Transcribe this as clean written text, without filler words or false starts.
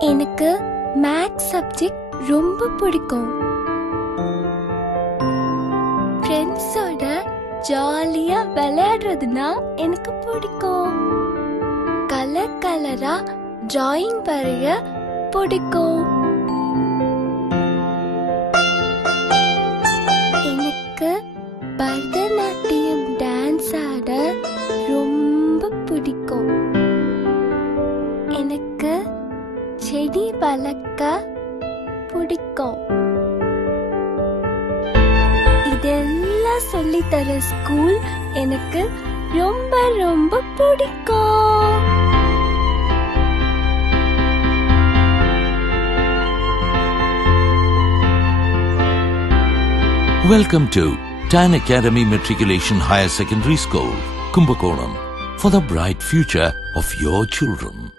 எனக்கு maths subject ரொம்ப பிடிக்கும். ஃப்ரெண்ட்ஸோட ஜாலியா விளையாடுறதுனா எனக்கு பிடிக்கும். கலர் கலரா டிராயிங் வரைய பிடிக்கும். எனக்கு பரதநாட்டியம் டான்ஸ் ஆட ரொம்ப பிடிக்கும். எனக்கு செடி வளர்க்க பிடிக்கும். இதெல்லாம் சொல்லித்தர ஸ்கூல் எனக்கு ரொம்ப ரொம்ப பிடிக்கும். Welcome to Tan Academy Matriculation Higher Secondary School, Kumbakonam, for the bright future of your children.